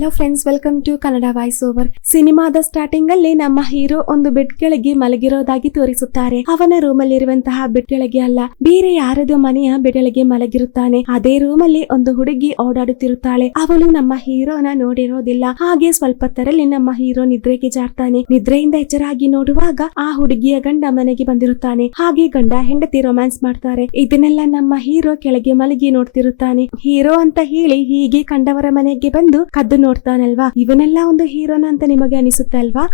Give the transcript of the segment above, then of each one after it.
Hello friends welcome to Kannada voice over ಸಿನಿಮಾದ starting ಅಲ್ಲಿ ನಮ್ಮ ಹೀರೋ ಒಂದು ಬೆಡ್ ಕೆಳಗೆ ಮಲಗಿರೋದಾಗಿ ತೋರಿಸುತ್ತಾರೆ. ಅವನ ರೂಮ್ ಅಲ್ಲಿ ಇರುವಂತಹ ಬೆಡ್ ಕೆಳಗೆ ಅಲ್ಲ, ಬೇರೆ ಯಾರದೋ ಮನೆಯ ಬೆಡ್ ಕೆಳಗೆ ಮಲಗಿರುತ್ತಾನೆ. ಅದೇ ರೂಮ್ ಅಲ್ಲಿ ಒಂದು ಹುಡುಗಿ ಓಡಾಡುತ್ತಿರುತ್ತಾಳೆ. ಅವಳು ನಮ್ಮ ಹೀರೋನ ನೋಡಿರೋದಿಲ್ಲ. ಹಾಗೆ ಸ್ವಲ್ಪ ಹೊತ್ತರಲ್ಲಿ ನಮ್ಮ ಹೀರೋ ನಿದ್ರೆಗೆ ಜಾರ್ತಾನೆ. ನಿದ್ರೆಯಿಂದ ಎಚ್ಚರಾಗಿ ನೋಡುವಾಗ ಆ ಹುಡುಗಿಯ ಗಂಡ ಮನೆಗೆ ಬಂದಿರುತ್ತಾನೆ. ಹಾಗೆ ಗಂಡ ಹೆಂಡತಿ ರೊಮ್ಯಾನ್ಸ್ ಮಾಡ್ತಾರೆ. ಇದನ್ನೆಲ್ಲ ನಮ್ಮ ಹೀರೋ ಕೆಳಗೆ ಮಲಗಿ ನೋಡ್ತಿರುತ್ತಾನೆ. ಹೀರೋ ಅಂತ ಹೇಳಿ ಹೀಗೆ ಕಂಡವರ ಮನೆಗೆ ಬಂದು ಕದ್ದು ನೋಡ್ತಾನಲ್ವಾ? ಇವನೆಲ್ಲ ಒಂದು ಹೀರೋನ ಅಂತ ನಿಮಗೆ ಅನಿಸುತ್ತೆ ಅಲ್ವಾ?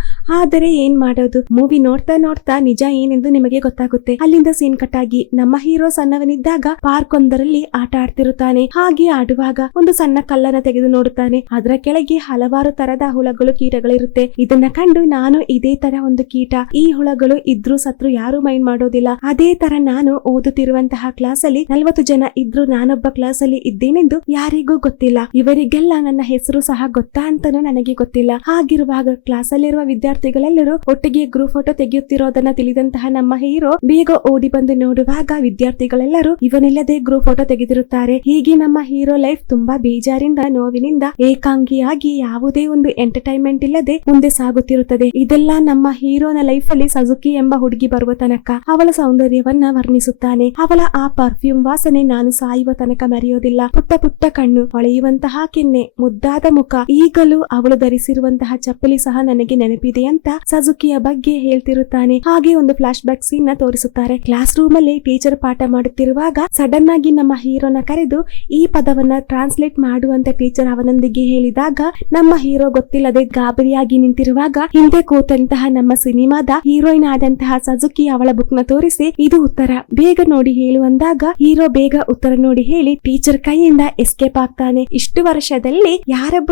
ಆದರೆ ಏನ್ ಮಾಡೋದು? ಮೂವಿ ನೋಡ್ತಾ ನೋಡ್ತಾ ನಿಜ ಏನೆಂದು ನಿಮಗೆ ಗೊತ್ತಾಗುತ್ತೆ. ಅಲ್ಲಿಂದ ಸೀನ್ ಕಟ್ ಆಗಿ ನಮ್ಮ ಹೀರೋ ಸಣ್ಣವನಿದ್ದಾಗ ಪಾರ್ಕ್ ಒಂದರಲ್ಲಿ ಆಟ ಆಡ್ತಿರುತ್ತಾನೆ. ಹಾಗೆ ಆಡುವಾಗ ಒಂದು ಸಣ್ಣ ಕಲ್ಲನ್ನ ತೆಗೆದು ನೋಡುತ್ತಾನೆ. ಅದರ ಕೆಳಗೆ ಹಲವಾರು ತರದ ಹುಳಗಳು, ಕೀಟಗಳಿರುತ್ತೆ. ಇದನ್ನ ಕಂಡು ನಾನು ಇದೇ ತರ ಒಂದು ಕೀಟ. ಈ ಹುಳಗಳು ಇದ್ರು ಸತ್ರು ಯಾರು ಮೈಂಡ್ ಮಾಡೋದಿಲ್ಲ. ಅದೇ ತರ ನಾನು ಓದುತ್ತಿರುವಂತಹ ಕ್ಲಾಸ್ ಅಲ್ಲಿ ನಲವತ್ತು ಜನ ಇದ್ರು ನಾನೊಬ್ಬ ಕ್ಲಾಸ್ ಅಲ್ಲಿ ಇದ್ದೇನೆಂದು ಯಾರಿಗೂ ಗೊತ್ತಿಲ್ಲ. ಇವರಿಗೆಲ್ಲ ನನ್ನ ಹೆಸರು ಸಹ ಗೊತ್ತಾ ಅಂತಾನೂ ನನಗೆ ಗೊತ್ತಿಲ್ಲ. ಹಾಗಿರುವಾಗ ಕ್ಲಾಸ್ ಅಲ್ಲಿರುವ ವಿದ್ಯಾರ್ಥಿಗಳೆಲ್ಲರೂ ಒಟ್ಟಿಗೆ ಗ್ರೂಪ್ ಫೋಟೋ ತೆಗೆಯುತ್ತಿರೋದನ್ನ ತಿಳಿದಂತಹ ನಮ್ಮ ಹೀರೋ ಬೇಗ ಓಡಿ ಬಂದು ನೋಡುವಾಗ ವಿದ್ಯಾರ್ಥಿಗಳೆಲ್ಲರೂ ಇವನಿಲ್ಲದೆ ಗ್ರೂಪ್ ಫೋಟೋ ತೆಗೆದಿರುತ್ತಾರೆ. ಹೀಗೆ ನಮ್ಮ ಹೀರೋ ಲೈಫ್ ತುಂಬಾ ಬೇಜಾರಿಂದ, ನೋವಿನಿಂದ ಏಕಾಂಗಿಯಾಗಿ ಯಾವುದೇ ಒಂದು ಎಂಟರ್ಟೈನ್ಮೆಂಟ್ ಇಲ್ಲದೆ ಮುಂದೆ ಸಾಗುತ್ತಿರುತ್ತದೆ. ಇದೆಲ್ಲ ನಮ್ಮ ಹೀರೋನ ಲೈಫ್ ಅಲ್ಲಿ ಸಜುಕಿ ಎಂಬ ಹುಡುಗಿ ಬರುವ ತನಕ. ಅವಳ ಸೌಂದರ್ಯವನ್ನ ವರ್ಣಿಸುತ್ತಾನೆ. ಅವಳ ಆ ಪರ್ಫ್ಯೂಮ್ ವಾಸನೆ ನಾನು ಸಾಯುವ ತನಕ ಮರೆಯೋದಿಲ್ಲ. ಪುಟ್ಟ ಪುಟ್ಟ ಕಣ್ಣು, ಹೊಳೆಯುವಂತಹ ಕೆನ್ನೆ, ಮುದ್ದಾದ ಈಗಲೂ ಅವಳು ಧರಿಸಿರುವಂತಹ ಚಪ್ಪಲಿ ಸಹ ನನಗೆ ನೆನಪಿದೆ ಅಂತ ಸಜುಕಿಯ ಬಗ್ಗೆ ಹೇಳ್ತಿರುತ್ತಾನೆ. ಹಾಗೆ ಒಂದು ಫ್ಲಾಶ್ ಬ್ಯಾಕ್ ಸೀನ್ನ ತೋರಿಸುತ್ತಾರೆ. ಕ್ಲಾಸ್ ರೂಮ್ ಅಲ್ಲಿ ಟೀಚರ್ ಪಾಠ ಮಾಡುತ್ತಿರುವಾಗ ಸಡನ್ ಆಗಿ ನಮ್ಮ ಹೀರೋನ ಕರೆದು ಈ ಪದವನ್ನ ಟ್ರಾನ್ಸ್ಲೇಟ್ ಮಾಡುವಂತ ಟೀಚರ್ ಅವನೊಂದಿಗೆ ಹೇಳಿದಾಗ ನಮ್ಮ ಹೀರೋ ಗೊತ್ತಿಲ್ಲದೆ ಗಾಬರಿಯಾಗಿ ನಿಂತಿರುವಾಗ ಹಿಂದೆ ಕೂತಂತಹ ನಮ್ಮ ಸಿನಿಮಾದ ಹೀರೋಯಿನ್ ಆದಂತಹ ಸಜುಕಿ ಅವಳ ಬುಕ್ನ ತೋರಿಸಿ ಇದು ಉತ್ತರ. ಬೇಗ ನೋಡಿ ಹೇಳು ಅಂದಾಗ ಹೀರೋ ಬೇಗ ಉತ್ತರ ನೋಡಿ ಹೇಳಿ ಟೀಚರ್ ಕೈಯಿಂದ ಎಸ್ಕೇಪ್ ಆಗ್ತಾನೆ. ಇಷ್ಟು ವರ್ಷದಲ್ಲಿ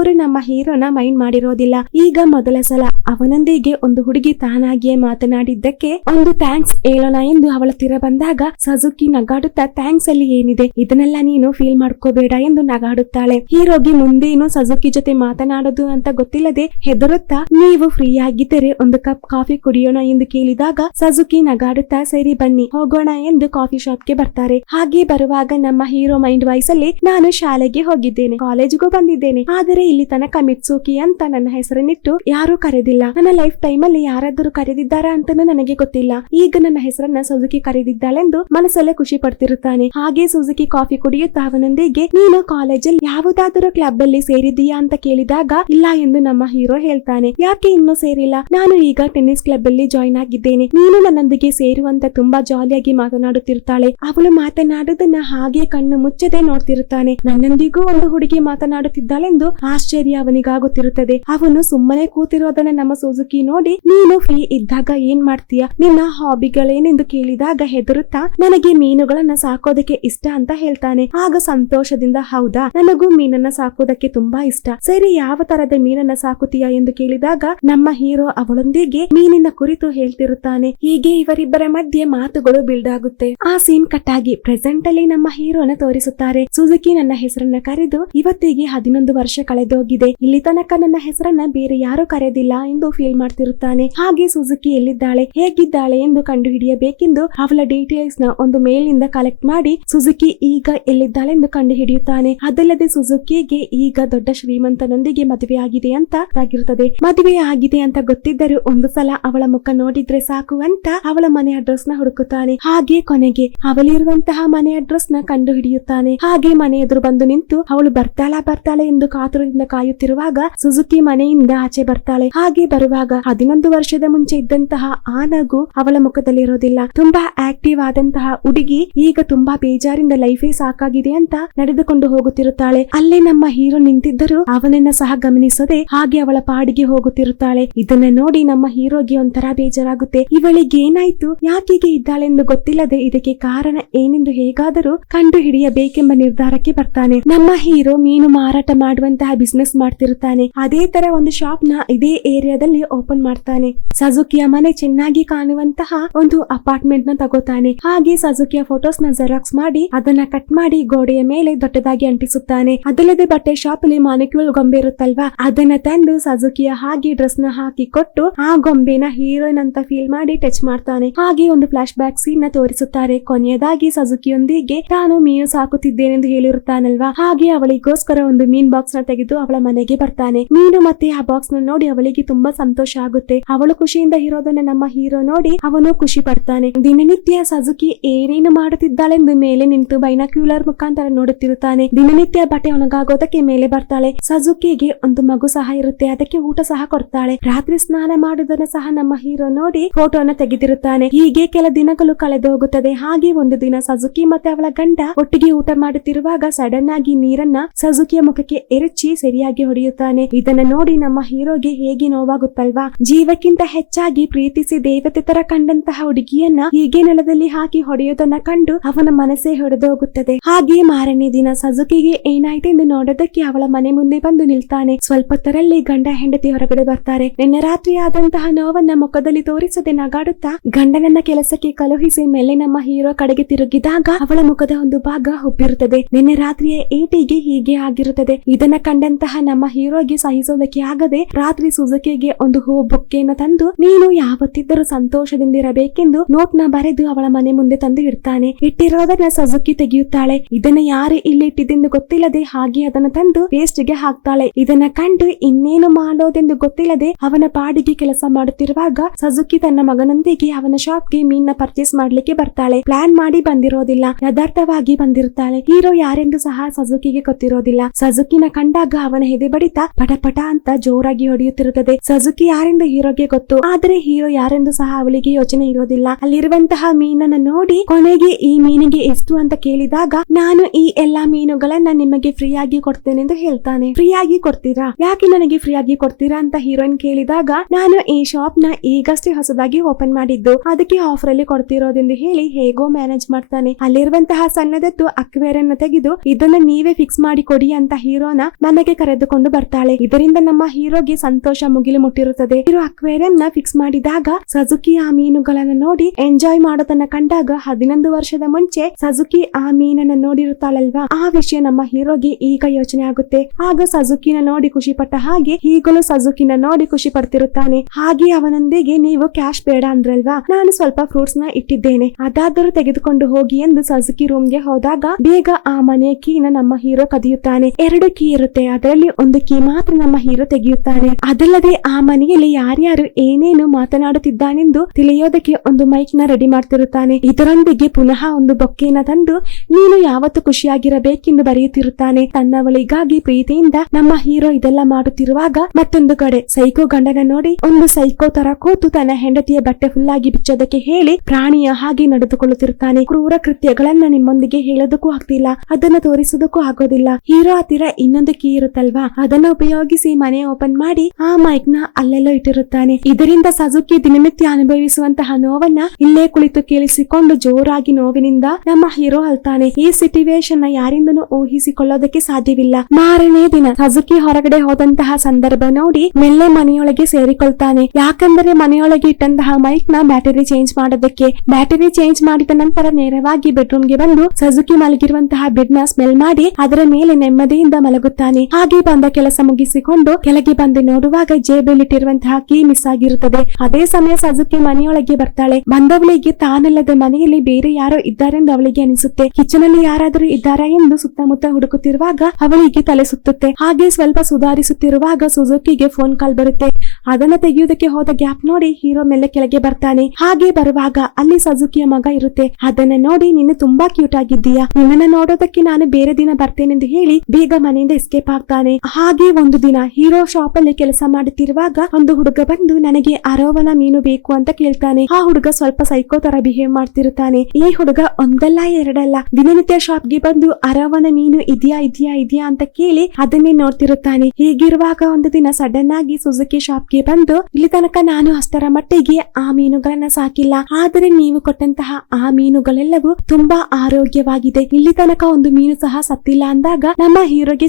ಯಾರೊಬ್ಬರು ನಮ್ಮ ಹೀರೋನ ಮೈಂಡ್ ಮಾಡಿರೋದಿಲ್ಲ. ಈಗ ಮೊದಲ ಸಲ ಅವನೊಂದಿಗೆ ಒಂದು ಹುಡುಗಿ ತಾನಾಗಿಯೇ ಮಾತನಾಡಿದ್ದಕ್ಕೆ ಒಂದು ಥ್ಯಾಂಕ್ಸ್ ಹೇಳೋಣ ಎಂದು ಅವಳ ತೀರ ಬಂದಾಗ ಸಜುಕಿ ನಗಾಡುತ್ತಾ ಥ್ಯಾಂಕ್ಸ್ ಅಲ್ಲಿ ಏನಿದೆ? ಇದನ್ನೆಲ್ಲ ನೀನು ಫೀಲ್ ಮಾಡ್ಕೋಬೇಡ ಎಂದು ನಗಾಡುತ್ತಾಳೆ. ಹೀರೋಗೆ ಮುಂದೇನು ಸಜುಕಿ ಜೊತೆ ಮಾತನಾಡೋದು ಅಂತ ಗೊತ್ತಿಲ್ಲದೆ ಹೆದರುತ್ತಾ, ನೀವು ಫ್ರೀ ಆಗಿದ್ದರೆ ಒಂದು ಕಪ್ ಕಾಫಿ ಕುಡಿಯೋಣ ಎಂದು ಕೇಳಿದಾಗ ಸಜುಕಿ ನಗಾಡುತ್ತಾ, ಸರಿ ಬನ್ನಿ, ಹೋಗೋಣ ಎಂದು ಕಾಫಿ ಶಾಪ್ಗೆ ಬರ್ತಾರೆ. ಹಾಗೆ ಬರುವಾಗ ನಮ್ಮ ಹೀರೋ ಮೈಂಡ್ ವಾಯ್ಸ್ ಅಲ್ಲಿ ನಾನು ಶಾಲೆಗೆ ಹೋಗಿದ್ದೇನೆ, ಕಾಲೇಜಿಗೂ ಬಂದಿದ್ದೇನೆ. ಆದರೆ ಇಲ್ಲಿ ತನಕ ಮಿತ್ಸೂಕಿ ಅಂತ ನನ್ನ ಹೆಸರನ್ನಿಟ್ಟು ಯಾರೂ ಕರೆದಿಲ್ಲ. ನನ್ನ ಲೈಫ್ ಟೈಮ್ ಅಲ್ಲಿ ಯಾರಾದರೂ ಕರೆದಿದ್ದಾರಾ ಅಂತಾನೂ ನನಗೆ ಗೊತ್ತಿಲ್ಲ. ಈಗ ನನ್ನ ಹೆಸರನ್ನ ಸುಜುಕಿ ಕರೆದಿದ್ದಾಳೆಂದು ಮನಸ್ಸಲ್ಲೇ ಖುಷಿ ಪಡ್ತಿರುತ್ತಾನೆ. ಹಾಗೆ ಸುಜುಕಿ ಕಾಫಿ ಕುಡಿಯುತ್ತಾ ಅವನೊಂದಿಗೆ, ನೀನು ಕಾಲೇಜಲ್ಲಿ ಯಾವುದಾದರೂ ಕ್ಲಬ್ ಅಲ್ಲಿ ಸೇರಿದೀಯಾ ಅಂತ ಕೇಳಿದಾಗ, ಇಲ್ಲ ಎಂದು ನಮ್ಮ ಹೀರೋ ಹೇಳ್ತಾನೆ. ಯಾಕೆ ಇನ್ನೂ ಸೇರಿಲ್ಲ? ನಾನು ಈಗ ಟೆನ್ನಿಸ್ ಕ್ಲಬ್ ಅಲ್ಲಿ ಜಾಯಿನ್ ಆಗಿದ್ದೇನೆ. ನೀನು ನನ್ನೊಂದಿಗೆ ಸೇರುವಂತ ತುಂಬಾ ಜಾಲಿಯಾಗಿ ಮಾತನಾಡುತ್ತಿರುತ್ತಾಳೆ ಅವಳು ಮಾತನಾಡುದನ್ನ ಹಾಗೆ ಕಣ್ಣು ಮುಚ್ಚದೆ ನೋಡ್ತಿರುತ್ತಾನೆ. ನನ್ನೊಂದಿಗೂ ಒಂದು ಹುಡುಗಿ ಮಾತನಾಡುತ್ತಿದ್ದಾಳೆಂದು ಆಶ್ಚರ್ಯ ಅವನಿಗಾಗುತ್ತಿರುತ್ತದೆ. ಅವನು ಸುಮ್ಮನೆ ಕೂತಿರೋದನ್ನ ನಮ್ಮ ಸುಜುಕಿ ನೋಡಿ, ನೀನು ಫ್ರೀ ಇದ್ದಾಗ ಏನ್ ಮಾಡ್ತೀಯ? ನಿನ್ನ ಹಾಬಿಗಳೇನೆಂದು ಕೇಳಿದಾಗ ಹೆದರುತ್ತಾ, ನನಗೆ ಮೀನುಗಳನ್ನ ಸಾಕೋದಕ್ಕೆ ಇಷ್ಟ ಅಂತ ಹೇಳ್ತಾನೆ. ಆಗ ಸಂತೋಷದಿಂದ, ಹೌದಾ? ನನಗೂ ಮೀನನ್ನ ಸಾಕೋದಕ್ಕೆ ತುಂಬಾ ಇಷ್ಟ. ಸರಿ, ಯಾವ ತರದ ಮೀನನ್ನ ಸಾಕುತ್ತೀಯಾ ಎಂದು ಕೇಳಿದಾಗ, ನಮ್ಮ ಹೀರೋ ಅವಳೊಂದಿಗೆ ಮೀನಿನ ಕುರಿತು ಹೇಳ್ತಿರುತ್ತಾನೆ. ಹೀಗೆ ಇವರಿಬ್ಬರ ಮಧ್ಯೆ ಮಾತುಗಳು ಬಿಲ್ಡ್ ಆಗುತ್ತೆ. ಆ ಸೀನ್ ಕಟ್ ಆಗಿ ಪ್ರೆಸೆಂಟ್ ಅಲ್ಲಿ ನಮ್ಮ ಹೀರೋನ ತೋರಿಸುತ್ತಾರೆ. ಸುಜುಕಿ ನನ್ನ ಹೆಸರನ್ನ ಕರೆದು, ಇವತ್ತಿಗೆ ಹದಿನೊಂದು ವರ್ಷ ಕಳೆದೋಗಿದೆ ಇಲ್ಲಿ ತನಕ ನನ್ನ ಹೆಸರನ್ನ ಬೇರೆ ಯಾರು ಕರೆದಿಲ್ಲ ಎಂದು ಫೀಲ್ ಮಾಡ್ತಿರುತ್ತಾನೆ. ಹಾಗೆ ಸುಜುಕಿ ಎಲ್ಲಿದ್ದಾಳೆ? ಹೇಗಿದ್ದಾಳೆ ಎಂದು ಕಂಡು ಹಿಡಿಯಬೇಕೆಂದು ಅವಳ ಡೀಟೇಲ್ಸ್ನ ಒಂದು ಮೇಲ್ ಇಂದ ಕಲೆಕ್ಟ್ ಮಾಡಿ ಸುಜುಕಿ ಈಗ ಎಲ್ಲಿದ್ದಾಳೆಂದು ಕಂಡು ಹಿಡಿಯುತ್ತಾನೆ ಅದಲ್ಲದೆ ಸುಜುಕಿಗೆ ಈಗ ದೊಡ್ಡ ಶ್ರೀಮಂತನೊಂದಿಗೆ ಮದುವೆ ಆಗಿದೆ ಅಂತ ಆಗಿರುತ್ತದೆ ಮದುವೆ ಆಗಿದೆ ಅಂತ ಗೊತ್ತಿದ್ದರೂ ಒಂದು ಸಲ ಅವಳ ಮುಖ ನೋಡಿದ್ರೆ ಸಾಕು ಅಂತ ಅವಳ ಮನೆ ಅಡ್ರೆಸ್ನ ಹುಡುಕುತ್ತಾನೆ. ಹಾಗೆ ಕೊನೆಗೆ ಅವಳಿರುವಂತಹ ಮನೆ ಅಡ್ರೆಸ್ನ ಕಂಡು ಹಿಡಿಯುತ್ತಾನೆ ಹಾಗೆ ಮನೆ ಎದುರು ಬಂದು ನಿಂತು ಅವಳು ಬರ್ತಾಳ ಬರ್ತಾಳೆ ಎಂದು ಕಾತುರದಿಂದ ಕಾಯುತ್ತಿರುವಾಗ ಸುಜುಕಿ ಮನೆಯಿಂದ ಆಚೆ ಬರ್ತಾಳೆ. ಹಾಗೆ ಬರುವಾಗ ಹದಿನೊಂದು ವರ್ಷದ ಮುಂಚೆ ಇದ್ದಂತಹ ಆ ನಗು ಅವಳ ಮುಖದಲ್ಲಿರೋದಿಲ್ಲ ತುಂಬಾ ಆಕ್ಟಿವ್ ಆದಂತಹ ಹುಡುಗಿ ಈಗ ತುಂಬಾ ಬೇಜಾರಿಂದ ಲೈಫೇ ಸಾಕಾಗಿದೆ ಅಂತ ನಡೆದುಕೊಂಡು ಹೋಗುತ್ತಿರುತ್ತಾಳೆ. ಅಲ್ಲೇ ನಮ್ಮ ಹೀರೋ ನಿಂತಿದ್ದರೂ ಅವನನ್ನ ಸಹ ಗಮನಿಸದೆ ಹಾಗೆ ಅವಳ ಪಾಡಿಗೆ ಹೋಗುತ್ತಿರುತ್ತಾಳೆ. ಇದನ್ನ ನೋಡಿ ನಮ್ಮ ಹೀರೋಗೆ ಒಂಥರ ಬೇಜಾರಾಗುತ್ತೆ. ಇವಳಿಗೆ ಏನಾಯ್ತು? ಯಾಕೀಗೆ ಇದ್ದಾಳೆಂದು ಗೊತ್ತಿಲ್ಲದೆ ಇದಕ್ಕೆ ಕಾರಣ ಏನೆಂದು ಹೇಗಾದರೂ ಕಂಡು ಹಿಡಿಯಬೇಕೆಂಬ ನಿರ್ಧಾರಕ್ಕೆ ಬರ್ತಾನೆ. ನಮ್ಮ ಹೀರೋ ಮೀನು ಮಾರಾಟ ಮಾಡುವಂತಹ ಬಿಸ್ನೆಸ್ ಮಾಡ್ತಿರುತ್ತಾನೆ. ಅದೇ ತರ ಒಂದು ಶಾಪ್ನ ಇದೇ ಏರಿಯಾದಲ್ಲಿ ಓಪನ್ ಮಾಡ್ತಾನೆ. ಸಜುಕಿಯ ಮನೆ ಚೆನ್ನಾಗಿ ಕಾಣುವಂತಹ ಒಂದು ಅಪಾರ್ಟ್ಮೆಂಟ್ನ ತಗೋತಾನೆ. ಹಾಗೆ ಸಜುಕಿಯ ಫೋಟೋಸ್ನ ಜೆರಾಕ್ಸ್ ಮಾಡಿ, ಅದನ್ನ ಕಟ್ ಮಾಡಿ ಗೋಡೆಯ ಮೇಲೆ ದೊಡ್ಡದಾಗಿ ಅಂಟಿಸುತ್ತಾನೆ. ಅದಲ್ಲದೆ ಬಟ್ಟೆ ಶಾಪ್ ಅಲ್ಲಿ ಮಾನಿಕ್ಯೂಲ್ ಗೊಂಬೆ ಇರುತ್ತಲ್ವಾ, ಅದನ್ನ ತಂದು ಸಜುಕಿಯ ಹಾಗೆ ಡ್ರೆಸ್ನ ಹಾಕಿ ಕೊಟ್ಟು, ಆ ಗೊಂಬೆನ ಹೀರೋಯಿನ್ ಅಂತ ಫೀಲ್ ಮಾಡಿ ಟಚ್ ಮಾಡ್ತಾನೆ. ಹಾಗೆ ಒಂದು ಫ್ಲಾಶ್ ಬ್ಯಾಕ್ ಸೀನ್ನ ತೋರಿಸುತ್ತಾರೆ. ಕೊನೆಯದಾಗಿ ಸಜುಕಿಯೊಂದಿಗೆ ತಾನು ಮೀನು ಸಾಕುತ್ತಿದ್ದೇನೆಂದು ಹೇಳಿರುತ್ತಾನಲ್ವಾ? ಹಾಗೆ ಅವಳಿಗೋಸ್ಕರ ಒಂದು ಮೀನ್ ಬಾಕ್ಸ್ನ ತೆಗೆದು ಅವಳ ಮನೆಗೆ ಬರ್ತಾನೆ. ಮೀನು ಮತ್ತೆ ಆ ಬಾಕ್ಸ್ನ ನೋಡಿ ಅವಳಿಗೆ ತುಂಬಾ ಸಂತೋಷ ಆಗುತ್ತೆ. ಅವಳು ಖುಷಿಯಿಂದ ಇರೋದನ್ನ ನಮ್ಮ ಹೀರೋ ನೋಡಿ ಅವನು ಖುಷಿ ಪಡ್ತಾನೆ. ದಿನನಿತ್ಯ ಸಜುಕಿ ಏನೇನು ಮಾಡುತ್ತಿದ್ದಾಳೆಂದು ಮೇಲೆ ನಿಂತು ಬೈನಾಕ್ಯುಲರ್ ಮುಖಾಂತರ ನೋಡುತ್ತಿರುತ್ತಾನೆ. ದಿನನಿತ್ಯ ಬಟ್ಟೆ ಒಣಗಾಗೋದಕ್ಕೆ ಮೇಲೆ ಬರ್ತಾಳೆ. ಸಜುಕಿಗೆ ಒಂದು ಮಗು ಸಹ ಇರುತ್ತೆ. ಅದಕ್ಕೆ ಊಟ ಸಹ ಕೊಡ್ತಾಳೆ. ರಾತ್ರಿ ಸ್ನಾನ ಮಾಡುವುದನ್ನ ಸಹ ನಮ್ಮ ಹೀರೋ ನೋಡಿ ಫೋಟೋನ ತೆಗೆದಿರುತ್ತಾನೆ. ಹೀಗೆ ಕೆಲ ದಿನಗಳು ಕಳೆದು ಹೋಗುತ್ತದೆ. ಹಾಗೆ ಒಂದು ದಿನ ಸಜುಕಿ ಮತ್ತೆ ಅವಳ ಗಂಡ ಒಟ್ಟಿಗೆ ಊಟ ಮಾಡುತ್ತಿರುವಾಗ ಸಡನ್ ಆಗಿ ನೀರನ್ನ ಸಜುಕಿಯ ಮುಖಕ್ಕೆ ಎರಚಿ ಸರಿಯಾಗಿ ಹೊಡೆಯುತ್ತಾನೆ. ಇದನ್ನ ನೋಡಿ ನಮ್ಮ ಹೀರೋಗೆ ಹೇಗೆ ನೋವಾಗುತ್ತಲ್ವಾ? ಜೀವಕ್ಕಿಂತ ಹೆಚ್ಚಾಗಿ ಪ್ರೀತಿಸಿ ದೇವತೆ ತರ ಕಂಡಂತಹ ಹುಡುಗಿಯನ್ನ ಹೀಗೆ ನೆಲದಲ್ಲಿ ಹಾಕಿ ಹೊಡೆಯೋದನ್ನ ಕಂಡು ಅವನ ಮನಸ್ಸೇ ಹೊಡೆದು ಹೋಗುತ್ತದೆ ಹಾಗೆ ಮಾರನೇ ದಿನ ಸಜುಕಿಗೆ ಏನಾಯ್ತೆಂದು ನೋಡೋದಕ್ಕೆ ಅವಳ ಮನೆ ಮುಂದೆ ಬಂದು ನಿಲ್ತಾನೆ. ಸ್ವಲ್ಪ ಹೊತ್ತರಲ್ಲಿ ಗಂಡ ಹೆಂಡತಿ ಹೊರಗಡೆ ಬರ್ತಾರೆ. ನಿನ್ನೆ ರಾತ್ರಿ ಆದಂತಹ ನೋವನ್ನ ಮುಖದಲ್ಲಿ ತೋರಿಸದೆ ನಗಾಡುತ್ತಾ ಗಂಡನನ್ನ ಕೆಲಸಕ್ಕೆ ಕಳುಹಿಸಿ ಮೇಲೆ ನಮ್ಮ ಹೀರೋ ಕಡೆಗೆ ತಿರುಗಿದಾಗ ಅವಳ ಮುಖದ ಒಂದು ಭಾಗ ಉಬ್ಬಿರುತ್ತದೆ. ನಿನ್ನೆ ರಾತ್ರಿಯ ಏಟಿಗೆ ಹೀಗೆ ಆಗಿರುತ್ತದೆ. ಇದನ್ನ ಕಂಡಂತಹ ನಮ್ಮ ಹೀರೋಗೆ ಸಹಿಸೋದಕ್ಕೆ ಆಗದೆ ರಾತ್ರಿ ಸುಜುಕಿಗೆ ಒಂದು ಹೂ ಬೊಕ್ಕೆಯನ್ನು ತಂದು, ನೀನು ಯಾವತ್ತಿದ್ದರೂ ಸಂತೋಷದಿಂದಿರಬೇಕೆಂದು ನೋಟ್ನ ಬರೆದು ಅವಳ ಮನೆ ಮುಂದೆ ತಂದು ಇಡ್ತಾನೆ. ಇಟ್ಟಿರೋದನ್ನ ಸಜುಕಿ ತೆಗೆಯುತ್ತಾಳೆ. ಇದನ್ನ ಯಾರು ಇಲ್ಲಿ ಇಟ್ಟಿದ್ದೆಂದು ಗೊತ್ತಿಲ್ಲದೆ ಹಾಗೆ ಅದನ್ನು ತಂದು ವೇಸ್ಟ್ಗೆ ಹಾಕ್ತಾಳೆ. ಇದನ್ನ ಕಂಡು ಇನ್ನೇನು ಮಾಡೋದೆಂದು ಗೊತ್ತಿಲ್ಲದೆ ಅವನ ಪಾಡಿಗೆ ಕೆಲಸ ಮಾಡುತ್ತಿರುವಾಗ ಸಜುಕಿ ತನ್ನ ಮಗನೊಂದಿಗೆ ಅವನ ಶಾಪ್ಗೆ ಮೀನ್ನ ಪರ್ಚೇಸ್ ಮಾಡ್ಲಿಕ್ಕೆ ಬರ್ತಾಳೆ. ಪ್ಲಾನ್ ಮಾಡಿ ಬಂದಿರೋದಿಲ್ಲ. ಯಥಾರ್ಥವಾಗಿ ಬಂದಿರುತ್ತಾಳೆ. ಹೀರೋ ಯಾರೆಂದು ಸಹ ಸಜುಕಿಗೆ ಗೊತ್ತಿರೋದಿಲ್ಲ. ಸಜುಕಿನ ಕಂಡಾಗ ಅವನ ಎದೆ ಬಡಿತ ಪಟಪಟ ಅಂತ ಜೋರಾಗಿ ಹೊಡೆಯುತ್ತಿರುತ್ತದೆ. ಸಜುಕಿ ಯಾರೆಂದು ಹೀರೋಗೆ ಗೊತ್ತು? ಆದ್ರೆ ಹೀರೋ ಯಾರೆಂದು ಸಹ ಅವಳಿಗೆ ಯೋಚನೆ ಇರೋದಿಲ್ಲ ಅಲ್ಲಿರುವಂತಹ ಮೀನನ್ನ ನೋಡಿ ಕೊನೆಗೆ ಈ ಮೀನಿಗೆ ಎಷ್ಟು ಅಂತ ಕೇಳಿದಾಗ, ನಾನು ಈ ಎಲ್ಲಾ ಮೀನುಗಳನ್ನ ನಿಮಗೆ ಫ್ರೀ ಆಗಿ ಕೊಡ್ತೇನೆ ಎಂದು ಹೇಳ್ತಾನೆ. ಫ್ರೀ ಆಗಿ ಕೊಡ್ತೀರಾ? ಯಾಕೆ ನನಗೆ ಫ್ರೀ ಆಗಿ ಕೊಡ್ತೀರಾ ಅಂತ ಹೀರೋಯಿನ್ ಕೇಳಿದಾಗ, ನಾನು ಈ ಶಾಪ್ನ ಈಗಷ್ಟೇ ಹೊಸದಾಗಿ ಓಪನ್ ಮಾಡಿದ್ದು. ಅದಕ್ಕೆ ಆಫರ್ ಅಲ್ಲಿ ಕೊಡ್ತಿರೋದೆಂದು ಹೇಳಿ ಹೇಗೋ ಮ್ಯಾನೇಜ್ ಮಾಡ್ತಾನೆ. ಅಲ್ಲಿರುವಂತಹ ಸಣ್ಣದತ್ತು ಅಕ್ವೇರಿಯನ್ನ ತೆಗೆದು, ಇದನ್ನ ನೀವೇ ಫಿಕ್ಸ್ ಮಾಡಿ ಕೊಡಿ ಅಂತ ಹೀರೋನ ಮನೆಗೆ ಕರೆದುಕೊಂಡು ಬರ್ತಾಳೆ. ಇದರಿಂದ ನಮ್ಮ ಹೀರೋಗೆ ಸಂತೋಷ ಮುಗಿಲು ಮುಟ್ಟಿರುತ್ತದೆ. ಹೀರೋ ಅಕ್ವೇರಿಯಂ ನ ಫಿಕ್ಸ್ ಮಾಡಿದಾಗ ಸಜುಕಿ ಆ ಮೀನುಗಳನ್ನ ನೋಡಿ ಎಂಜಾಯ್ ಮಾಡೋದನ್ನ ಕಂಡಾಗ ಹದಿನೊಂದು ವರ್ಷದ ಮುಂಚೆ ಸಜುಕಿ ಆ ಮೀನನ್ನ ನೋಡಿರುತ್ತಾಳಲ್ವಾ? ಆ ವಿಷಯ ನಮ್ಮ ಹೀರೋಗೆ ಈಗ ಯೋಚನೆ ಆಗುತ್ತೆ. ಆಗ ಸಜುಕಿನ ನೋಡಿ ಖುಷಿ ಪಟ್ಟ ಹಾಗೆ ಈಗಲೂ ಸಜುಕಿನ ನೋಡಿ ಖುಷಿ ಪಡ್ತಿರುತ್ತಾನೆ ಹಾಗೆ ಅವನೊಂದಿಗೆ ನೀವು ಕ್ಯಾಶ್ ಬೇಡ ಅಂದ್ರಲ್ವಾ? ನಾನು ಸ್ವಲ್ಪ ಫ್ರೂಟ್ಸ್ನ ಇಟ್ಟಿದ್ದೇನೆ. ಅದಾದರೂ ತೆಗೆದುಕೊಂಡು ಹೋಗಿ ಎಂದು ಸಜುಕಿ ರೂಮ್ಗೆ ಹೋದಾಗ ಬೇಗ ಆ ಮನೆಯ ಕೀನ ನಮ್ಮ ಹೀರೋ ಕದಿಯುತ್ತಾನೆ. ಎರಡು ಕೀ ಇರುತ್ತೆ ಅದರಲ್ಲಿ ಒಂದು ಕೀ ಮಾತ್ರ ನಮ್ಮ ಹೀರೋ ತೆಗೆಯುತ್ತಾನೆ ಅದಲ್ಲದೆ ಆ ಮನೆಯಲ್ಲಿ ಯಾರ್ಯಾರು ಏನೇನು ಮಾತನಾಡುತ್ತಿದ್ದಾನೆಂದು ತಿಳಿಯೋದಕ್ಕೆ ಒಂದು ಮೈಕ್ನ ರೆಡಿ ಮಾಡ್ತಿರುತ್ತಾನೆ. ಇದರೊಂದಿಗೆ ಪುನಃ ಒಂದು ಬೊಕ್ಕೆನ ತಂದು ನೀನು ಯಾವತ್ತು ಖುಷಿಯಾಗಿರಬೇಕೆಂದು ಬರೆಯುತ್ತಿರುತ್ತಾನೆ. ತನ್ನವಳಿಗಾಗಿ ಪ್ರೀತಿಯಿಂದ ನಮ್ಮ ಹೀರೋ ಇದೆಲ್ಲ ಮಾಡುತ್ತಿರುವಾಗ ಮತ್ತೊಂದು ಕಡೆ ಸೈಕೋ ಗಂಡನ ನೋಡಿ ಒಂದು ಸೈಕೋ ತರ ಕೂತು ತನ್ನ ಹೆಂಡತಿಯ ಬಟ್ಟೆ ಆಗಿ ಬಿಚ್ಚೋದಕ್ಕೆ ಹೇಳಿ ಪ್ರಾಣಿಯ ಹಾಗೆ ನಡೆದುಕೊಳ್ಳುತ್ತಿರುತ್ತಾನೆ. ಕ್ರೂರ ಕೃತ್ಯಗಳನ್ನ ನಿಮ್ಮೊಂದಿಗೆ ಹೇಳೋದಕ್ಕೂ ಆಗ್ತಿಲ್ಲ. ಅದನ್ನ ತೋರಿಸೋದಕ್ಕೂ ಆಗೋದಿಲ್ಲ. ಹೀರೋ ಹತ್ತಿರ ಇನ್ನೊಂದು ಕೀ ಇರುತ್ತಲ್ವಾ? ಅದನ್ನ ಉಪಯೋಗಿಸಿ ಮನೆ ಓಪನ್ ಮಾಡಿ ಆ ಮೈಕ್ನ ಅಲ್ಲೆಲ್ಲೋ ಇಟ್ಟಿರುತ್ತಾನೆ. ಇದರಿಂದ ಸಜುಕಿ ದಿನನಿತ್ಯ ಅನುಭವಿಸುವಂತಹ ನೋವನ್ನ ಇಲ್ಲೇ ಕುಳಿತು ಕೇಳಿಸಿಕೊಂಡು ಜೋರಾಗಿ ನೋವಿನಿಂದ ನಮ್ಮ ಹೀರೋ ಅಲ್ತಾನೆ. ಈ ಸಿಟುವೇಶನ್ನ ಯಾರಿಂದನೂ ಊಹಿಸಿಕೊಳ್ಳೋದಕ್ಕೆ ಸಾಧ್ಯವಿಲ್ಲ. ಮಾರನೇ ದಿನ ಸಜುಕಿ ಹೊರಗಡೆ ಹೋದಂತಹ ಸಂದರ್ಭ ನೋಡಿ ಮೆಲ್ಲೆ ಮನೆಯೊಳಗೆ ಸೇರಿಕೊಳ್ತಾನೆ. ಯಾಕಂದರೆ ಮನೆಯೊಳಗೆ ಇಟ್ಟಂತಹ ಮೈಕ್ನ ಬ್ಯಾಟರಿ ಚೇಂಜ್ ಮಾಡೋದಕ್ಕೆ. ಬ್ಯಾಟರಿ ಚೇಂಜ್ ಮಾಡಿದ ನಂತರ ನೇರವಾಗಿ ಬೆಡ್ರೂಮ್ಗೆ ಬಂದು ಸಜುಕಿ ಮಲಗಿರುವಂತಹ ಬೆಡ್ನ ಸ್ಮೆಲ್ ಮಾಡಿ ಅದರ ಮೇಲೆ ನೆಮ್ಮದಿಯಿಂದ ಮಲಗುತ್ತಾನೆ. ಹಾಗೆ ಬಂದ ಕೆಲಸ ಮುಗಿಸಿಕೊಂಡು ಕೆಳಗೆ ಬಂದು ನೋಡುವಾಗ ಜೇಬಲ್ಲಿಟ್ಟಿರುವಂತಹ ಕೀ ಮಿಸ್ ಆಗಿರುತ್ತದೆ. ಅದೇ ಸಮಯ ಸಜುಕಿ ಮನೆಯೊಳಗೆ ಬರ್ತಾಳೆ. ಬಂದವಳಿಗೆ ತಾನಲ್ಲದೆ ಮನೆಯಲ್ಲಿ ಬೇರೆ ಯಾರೋ ಇದ್ದಾರೆಂದು ಅವಳಿಗೆ ಅನಿಸುತ್ತೆ. ಕಿಚನ್ ಅಲ್ಲಿ ಯಾರಾದರೂ ಇದ್ದಾರಾ ಎಂದು ಸುತ್ತಮುತ್ತ ಹುಡುಕುತ್ತಿರುವಾಗ ಅವಳಿಗೆ ತಲೆ ಸುತ್ತುತ್ತೆ. ಹಾಗೆ ಸ್ವಲ್ಪ ಸುಧಾರಿಸುತ್ತಿರುವಾಗ ಸುಜುಕಿಗೆ ಫೋನ್ ಕಾಲ್ ಬರುತ್ತೆ. ಅದನ್ನ ತೆಗೆಯುವುದಕ್ಕೆ ಹೋದ ಗ್ಯಾಪ್ ನೋಡಿ ಹೀರೋ ಮೇಲೆ ಕೆಳಗೆ ಬರ್ತಾನೆ. ಹಾಗೆ ಬರುವಾಗ ಅಲ್ಲಿ ಸಜುಕಿಯ ಮಗ ಇರುತ್ತೆ. ಅದನ್ನ ನೋಡಿ ನೀನು ತುಂಬಾ ಕ್ಯೂಟ್ ಆಗಿದ್ದೀಯಾ? ನಿನ್ನನ್ನ ನೋಡೋದಕ್ಕೆ ನಾನು ಬೇರೆ ದಿನ ಬರ್ತೇನೆಂದು ಹೇಳಿ ಬೇಗ ಮನೆಯಿಂದ ಎಸ್ಕೇಪ್ ಆಗ್ತಾನೆ ಹಾಗೆ ಒಂದು ದಿನ ಹೀರೋ ಶಾಪ್ ಅಲ್ಲಿ ಕೆಲಸ ಮಾಡುತ್ತಿರುವಾಗ ಒಂದು ಹುಡುಗ ಬಂದು ನನಗೆ ಅರೋವನ ಮೀನು ಬೇಕು ಅಂತ ಕೇಳ್ತಾನೆ. ಆ ಹುಡುಗ ಸ್ವಲ್ಪ ಸೈಕೋ ತರ ಬಿಹೇವ್ ಮಾಡ್ತಿರುತ್ತಾನೆ. ಈ ಹುಡುಗ ಒಂದಲ್ಲ, ಎರಡಲ್ಲ, ದಿನನಿತ್ಯ ಶಾಪ್ಗೆ ಬಂದು ಅರವನ ಮೀನು ಇದೆಯಾ ಇದೆಯಾ ಇದೆಯಾ ಅಂತ ಕೇಳಿ ಅದನ್ನೇ ನೋಡ್ತಿರುತ್ತಾನೆ. ಹೀಗಿರುವಾಗ ಒಂದು ದಿನ ಸಡನ್ ಆಗಿ ಸುಜುಕಿ ಶಾಪ್ಗೆ ಬಂದು ಇಲ್ಲಿ ತನಕ ನಾನು ಅಷ್ಟರ ಮಟ್ಟಿಗೆ ಆ ಮೀನುಗಳನ್ನ ಸಾಕಿಲ್ಲ. ಆದರೆ ನೀವು ಕೊಟ್ಟಂತಹ ಆ ಮೀನುಗಳೆಲ್ಲವೂ ತುಂಬಾ ಆರೋಗ್ಯವಾಗಿದೆ. ಇಲ್ಲಿ ತನಕ ಒಂದು ಮೀನು ಸಹ ಸತ್ತಿಲ್ಲ ಅಂದಾಗ ನಮ್ಮ ಹೀರೋಗೆ